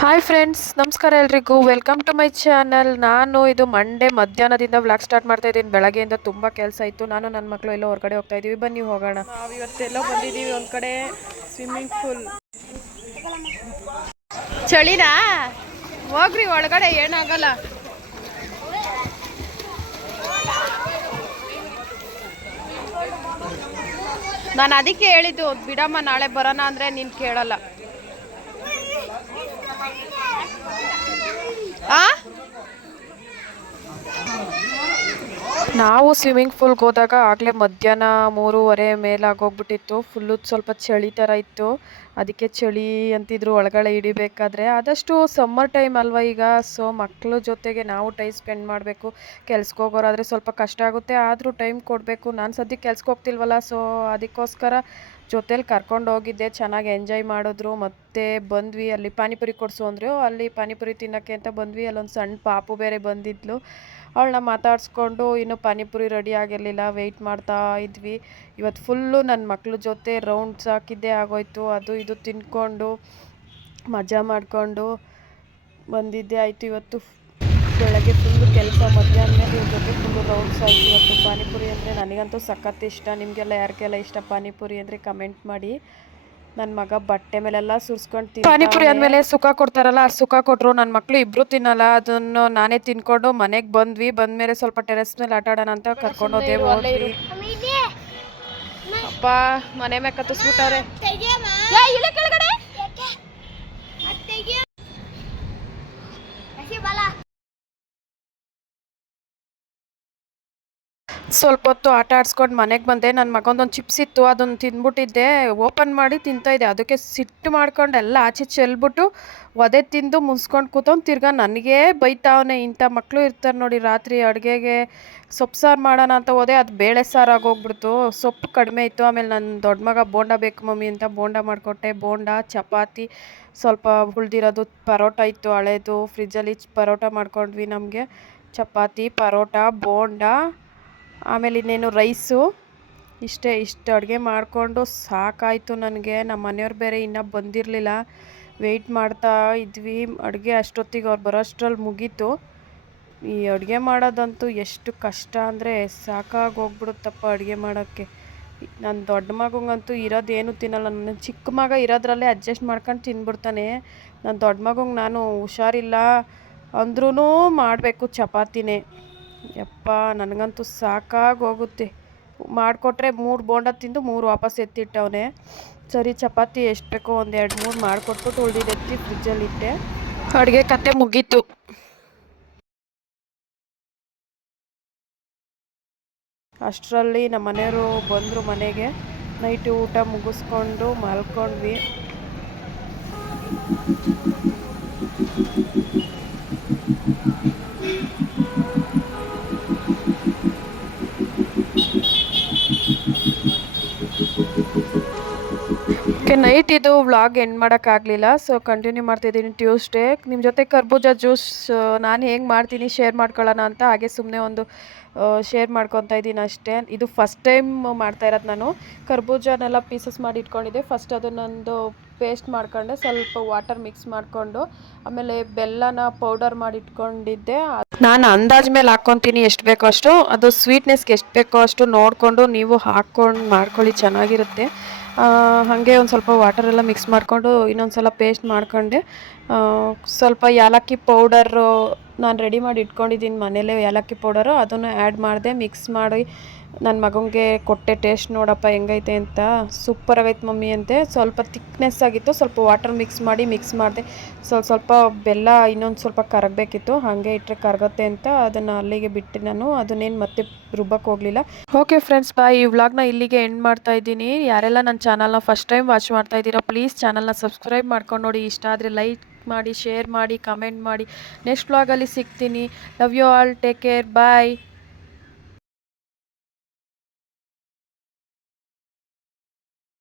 Hi friends, ನಮಸ್ಕಾರ ಎಲ್ರಿಗೂ. Welcome to my channel. ನಾನು ಇದು ಮಂಡೇ ಮಧ್ಯಾಹ್ನದಿಂದ ವ್ಲಾಗ್ ಸ್ಟಾರ್ಟ್ ಮಾಡ್ತಾ ಇದ್ದೀನಿ. ಬೆಳಗ್ಗೆಯಿಂದ ತುಂಬ ಕೆಲಸ ಇತ್ತು. ನಾನು ನನ್ನ ಮಕ್ಕಳು ಎಲ್ಲೋ ಹೊರಗಡೆ ಹೋಗ್ತಾ ಇದ್ದೀವಿ. ಬನ್ನಿ ಹೋಗೋಣ. ನಾವು ಇವತ್ತೆಲ್ಲೋ ಬಂದಿದ್ದೀವಿ ಒಂದು ಕಡೆ, ಸ್ವಿಮ್ಮಿಂಗ್ ಪೂಲ್. ಚಳಿನಾ? ಹೋಗ್ರಿ ಒಳಗಡೆ, ಏನಾಗಲ್ಲ. ನಾನು ಅದಕ್ಕೆ ಹೇಳಿದ್ದು, ಬಿಡಮ್ಮ ನಾಳೆ ಬರೋಣ ಅಂದರೆ ನೀನು ಕೇಳಲ್ಲ. ನಾವು ಸ್ವಿಮ್ಮಿಂಗ್ ಪೂಲ್ಗೆ ಹೋದಾಗ ಆಗಲೇ ಮಧ್ಯಾಹ್ನ 3:30 ಮೇಲಾಗೋಗ್ಬಿಟ್ಟಿತ್ತು. ಫುಲ್ಲು ಸ್ವಲ್ಪ ಚಳಿ ಥರ ಇತ್ತು. ಅದಕ್ಕೆ ಚಳಿ ಅಂತಿದ್ರು ಒಳಗಡೆ ಹಿಡಿಬೇಕಾದ್ರೆ. ಆದಷ್ಟು ಸಮ್ಮರ್ ಟೈಮ್ ಅಲ್ವಾ ಈಗ, ಸೊ ಮಕ್ಕಳ ಜೊತೆಗೆ ನಾವು ಟೈಮ್ ಸ್ಪೆಂಡ್ ಮಾಡಬೇಕು. ಕೆಲ್ಸಕ್ಕೆ ಹೋಗೋರಾದರೆ ಸ್ವಲ್ಪ ಕಷ್ಟ ಆಗುತ್ತೆ, ಆದರೂ ಟೈಮ್ ಕೊಡಬೇಕು. ನಾನು ಸದ್ಯಕ್ಕೆ ಕೆಲ್ಸಕ್ಕೆ ಹೋಗ್ತಿಲ್ವಲ್ಲ, ಸೊ ಅದಕ್ಕೋಸ್ಕರ ಜೊತೇಲಿ ಕರ್ಕೊಂಡು ಹೋಗಿದ್ದೆ. ಚೆನ್ನಾಗಿ ಎಂಜಾಯ್ ಮಾಡಿದ್ರು. ಮತ್ತೆ ಬಂದ್ವಿ, ಅಲ್ಲಿ ಪಾನಿಪುರಿ ಕೊಡಿಸು ಅಂದರು. ಅಲ್ಲಿ ಪಾನಿಪುರಿ ತಿನ್ನೋಕ್ಕೆ ಅಂತ ಬಂದ್ವಿ. ಅಲ್ಲೊಂದು ಸಣ್ಣ ಪಾಪು ಬೇರೆ ಬಂದಿದ್ಲು. ಅವಳನ್ನ ಮಾತಾಡಿಸ್ಕೊಂಡು ಇನ್ನೂ ಪಾನಿಪುರಿ ರೆಡಿ ಆಗಿರಲಿಲ್ಲ, ವೆಯ್ಟ್ ಮಾಡ್ತಾ ಇದ್ವಿ. ಇವತ್ತು ಫುಲ್ಲು ನನ್ನ ಮಕ್ಳ ಜೊತೆ ರೌಂಡ್ಸ್ ಹಾಕಿದ್ದೇ ಆಗೋಯ್ತು. ಅದು ಇದು ತಿನ್ಕೊಂಡು ಮಜಾ ಮಾಡಿಕೊಂಡು ಬಂದಿದ್ದೆ ಆಯಿತು. ಇವತ್ತು ಬೆಳಗ್ಗೆ ಫುಲ್ಲು ಕೆಲಸ, ಮಧ್ಯಾಹ್ನ ಮೇಲೆ ಇವ್ರ ಜೊತೆ ಫುಲ್ಲು ರೌಂಡ್ಸ್ ಆಯಿತು. ಇವತ್ತು ಪಾನಿಪುರಿ ಅಂದರೆ ನನಗಂತೂ ಸಖತ್ ಇಷ್ಟ. ನಿಮಗೆಲ್ಲ ಯಾರಿಗೆಲ್ಲ ಇಷ್ಟ ಪಾನಿಪುರಿ ಅಂದರೆ ಕಮೆಂಟ್ ಮಾಡಿ. ನನ್ನ ಮಗ ಬಟ್ಟೆ ಮೇಲೆಲ್ಲ ಸುರಿಸ್ಕೊಂಡು ಪಾನಿಪುರಿ ಆದಮೇಲೆ ಸುಖ ಕೊಡ್ತಾರಲ್ಲ, ಆ ಸುಖ ಕೊಟ್ಟರು. ನನ್ನ ಮಕ್ಕಳು ಇಬ್ಬರು ತಿನ್ನಲ್ಲ, ಅದನ್ನು ನಾನೇ ತಿನ್ಕೊಂಡು ಮನೆಗೆ ಬಂದ್ವಿ. ಬಂದಮೇಲೆ ಸ್ವಲ್ಪ ಟೆರೆಸ್ ಮೇಲೆ ಆಟ ಆಡೋಣ ಅಂತ ಕರ್ಕೊಂಡೋದೆ. ಹೋದ್ವಿ. ಅಪ್ಪ ಮನೆ ಮೇಲೆ ಕತ್ತಿಸ್ಬಿಟ್ಟಾರೆ. ಸ್ವಲ್ಪ ಹೊತ್ತು ಆಟ ಆಡ್ಸ್ಕೊಂಡು ಮನೆಗೆ ಬಂದೆ. ನನ್ನ ಮಗೊಂದೊಂದು ಚಿಪ್ಸ್ ಇತ್ತು, ಅದನ್ನು ತಿಂದ್ಬಿಟ್ಟಿದ್ದೆ. ಓಪನ್ ಮಾಡಿ ತಿಂತಾಯಿದ್ದೆ. ಅದಕ್ಕೆ ಸಿಟ್ಟು ಮಾಡ್ಕೊಂಡು ಎಲ್ಲ ಆಚೆ ಚೆಲ್ಬಿಟ್ಟು ಒದೆ ತಿಂದು ಮುನ್ಸ್ಕೊಂಡು ಕೂತವ್ನು. ತಿರ್ಗಾ ನನಗೇ ಬೈತಾವನೆ. ಇಂಥ ಮಕ್ಕಳು ಇರ್ತಾರೆ ನೋಡಿ. ರಾತ್ರಿ ಅಡುಗೆಗೆ ಸೊಪ್ಪು ಸಾರು ಮಾಡೋಣ ಅಂತ ಹೋದೆ, ಅದು ಬೇಳೆ ಸಾರು ಆಗೋಗ್ಬಿಡ್ತು. ಸೊಪ್ಪು ಕಡಿಮೆ ಇತ್ತು. ಆಮೇಲೆ ನನ್ನ ದೊಡ್ಡ ಮಗ ಬೋಂಡ ಬೇಕು ಮಮ್ಮಿ ಅಂತ ಬೋಂಡ ಮಾಡಿಕೊಟ್ಟೆ. ಬೋಂಡ, ಚಪಾತಿ, ಸ್ವಲ್ಪ ಉಳ್ದಿರೋದು ಪರೋಟ ಇತ್ತು ಹಳೇದು ಫ್ರಿಜ್ಜಲ್ಲಿ. ಪರೋಟ ಮಾಡ್ಕೊಂಡ್ವಿ. ನಮಗೆ ಚಪಾತಿ, ಪರೋಟ, ಬೋಂಡ, ಆಮೇಲೆ ಇನ್ನೇನು ರೈಸು, ಇಷ್ಟು ಅಡುಗೆ ಮಾಡಿಕೊಂಡು ಸಾಕಾಯಿತು ನನಗೆ. ನಮ್ಮ ಮನೆಯವ್ರು ಬೇರೆ ಇನ್ನೂ ಬಂದಿರಲಿಲ್ಲ, ವೆಯ್ಟ್ ಮಾಡ್ತಾ ಇದ್ವಿ. ಅಡುಗೆ ಅಷ್ಟೊತ್ತಿಗೆ ಅವ್ರು ಬರೋಷ್ಟ್ರಲ್ಲಿ ಮುಗೀತು. ಈ ಅಡುಗೆ ಮಾಡೋದಂತೂ ಎಷ್ಟು ಕಷ್ಟ ಅಂದರೆ ಸಾಕಾಗೋಗ್ಬಿಡುತ್ತಪ್ಪ ಅಡುಗೆ ಮಾಡೋಕ್ಕೆ. ನನ್ನ ದೊಡ್ಡ ಮಗಂಗಂತೂ ಇರೋದೇನು ತಿನ್ನಲ್ಲ. ನನ್ನ ಚಿಕ್ಕ ಮಗ ಇರೋದ್ರಲ್ಲೇ ಅಡ್ಜಸ್ಟ್ ಮಾಡ್ಕೊಂಡು ತಿಂದ್ಬಿಡ್ತಾನೆ. ನನ್ನ ದೊಡ್ಡ ಮಗಂಗೆ ನಾನು ಹುಷಾರಿಲ್ಲ ಅಂದ್ರೂ ಮಾಡಬೇಕು ಚಪಾತಿನೇ. ಯಪ್ಪ ನನಗಂತೂ ಸಾಕಾಗೋಗುತ್ತೆ. ಮಾಡಿಕೊಟ್ರೆ 3 ಬೋಂಡ ತಿಂದು 3 ವಾಪಸ್ ಎತ್ತಿಟ್ಟವನೆ. ಸರಿ ಚಪಾತಿ ಎಷ್ಟು ಬೇಕೋ 1-2-3 ಮಾಡಿಕೊಟ್ಬಿಟ್ಟು ಉಳಿದಿದ್ದೆತ್ತಿ ಫ್ರಿಜ್ಜಲ್ಲಿಟ್ಟೆ. ಅಡುಗೆ ಕತೆ ಮುಗೀತು. ಅಷ್ಟರಲ್ಲಿ ನಮ್ಮ ಮನೆಯವರು ಬಂದರು ಮನೆಗೆ. ನೈಟು ಊಟ ಮುಗಿಸ್ಕೊಂಡು ಮಲ್ಕೊಂಡ್ವಿ. ನೈಟ್ ಇದು ವ್ಲಾಗ್ ಎಂಡ್ ಮಾಡೋಕ್ಕಾಗಲಿಲ್ಲ, ಸೊ ಕಂಟಿನ್ಯೂ ಮಾಡ್ತಾಯಿದ್ದೀನಿ. ಟ್ಯೂಸ್ಡೇ ನಿಮ್ಮ ಜೊತೆ ಕರ್ಬೂಜ ಜ್ಯೂಸ್ ನಾನು ಹೇಗೆ ಮಾಡ್ತೀನಿ ಶೇರ್ ಮಾಡ್ಕೊಳ್ಳೋಣ ಅಂತ ಹಾಗೆ ಸುಮ್ಮನೆ ಒಂದು ಶೇರ್ ಮಾಡ್ಕೊತಾ ಇದ್ದೀನಿ ಅಷ್ಟೇ. ಇದು ಫಸ್ಟ್ ಟೈಮ್ ಮಾಡ್ತಾ ಇರೋದು ನಾನು. ಕರ್ಬೂಜನೆಲ್ಲ ಪೀಸಸ್ ಮಾಡಿ ಇಟ್ಕೊಂಡಿದ್ದೆ. ಫಸ್ಟ್ ಅದನ್ನೊಂದು ಪೇಸ್ಟ್ ಮಾಡ್ಕೊಂಡೆ, ಸ್ವಲ್ಪ ವಾಟರ್ ಮಿಕ್ಸ್ ಮಾಡಿಕೊಂಡು, ಆಮೇಲೆ ಬೆಲ್ಲನ ಪೌಡರ್ ಮಾಡಿ ಇಟ್ಕೊಂಡಿದ್ದೆ. ನಾನು ಅಂದಾಜು ಮೇಲೆ ಹಾಕ್ಕೊತೀನಿ, ಎಷ್ಟು ಬೇಕೋ ಅಷ್ಟು. ಅದು ಸ್ವೀಟ್ನೆಸ್ಗೆ ಎಷ್ಟು ಬೇಕೋ ಅಷ್ಟು ನೋಡಿಕೊಂಡು ನೀವು ಹಾಕ್ಕೊಂಡು ಮಾಡ್ಕೊಳ್ಳಿ, ಚೆನ್ನಾಗಿರುತ್ತೆ. ಹಾಗೆ ಒಂದು ಸ್ವಲ್ಪ ವಾಟರೆಲ್ಲ ಮಿಕ್ಸ್ ಮಾಡಿಕೊಂಡು ಇನ್ನೊಂದು ಸಲ ಪೇಸ್ಟ್ ಮಾಡ್ಕೊಂಡೆ. ಸ್ವಲ್ಪ ಏಲಕ್ಕಿ ಪೌಡರು ನಾನು ರೆಡಿ ಮಾಡಿ ಇಟ್ಕೊಂಡಿದ್ದೀನಿ ಮನೇಲೇ, ಏಲಕ್ಕಿ ಪೌಡರು ಅದನ್ನು ಆ್ಯಡ್ ಮಾಡಿದೆ. ಮಿಕ್ಸ್ ಮಾಡಿ ನನ್ನ ಮಗನಿಗೆ ಕೊಟ್ಟೆ. ಟೇಸ್ಟ್ ನೋಡಪ್ಪ ಹೆಂಗೈತೆ ಅಂತ. ಸೂಪರ್ ಆಗೈತೆ ಮಮ್ಮಿ ಅಂತೆ. ಸ್ವಲ್ಪ ಥಿಕ್ನೆಸ್ ಆಗಿತ್ತು, ಸ್ವಲ್ಪ ವಾಟರ್ ಮಿಕ್ಸ್ ಮಾಡಿದೆ. ಸ್ವಲ್ಪ ಬೆಲ್ಲ ಇನ್ನೊಂದು ಸ್ವಲ್ಪ ಕರಗಬೇಕಿತ್ತು, ಹಾಗೆ ಇಟ್ಟರೆ ಕರಗುತ್ತೆ ಅಂತ ಅದನ್ನು ಅಲ್ಲಿಗೆ ಬಿಟ್ಟು ನಾನು ಅದನ್ನೇನು ಮತ್ತೆ ರುಬ್ಬಕ್ಕೆ ಹೋಗಲಿಲ್ಲ. ಓಕೆ ಫ್ರೆಂಡ್ಸ್, ಬಾಯ್. ಈ ವ್ಲಾಗ್ನ ಇಲ್ಲಿಗೆ ಎಂಡ್ ಮಾಡ್ತಾ ಇದ್ದೀನಿ. ಯಾರೆಲ್ಲ ನನ್ನ ಚಾನಲ್ನ ಫಸ್ಟ್ ಟೈಮ್ ವಾಚ್ ಮಾಡ್ತಾ ಇದ್ದೀರಾ, ಪ್ಲೀಸ್ ಚಾನಲ್ನ ಸಬ್ಸ್ಕ್ರೈಬ್ ಮಾಡ್ಕೊಂಡು ನೋಡಿ. ಇಷ್ಟ ಆದರೆ ಲೈಕ್ ಮಾಡಿ, ಶೇರ್ ಮಾಡಿ, ಕಮೆಂಟ್ ಮಾಡಿ. ನೆಕ್ಸ್ಟ್ ವ್ಲಾಗಲ್ಲಿ ಸಿಗ್ತೀನಿ. Love you all, take care, bye.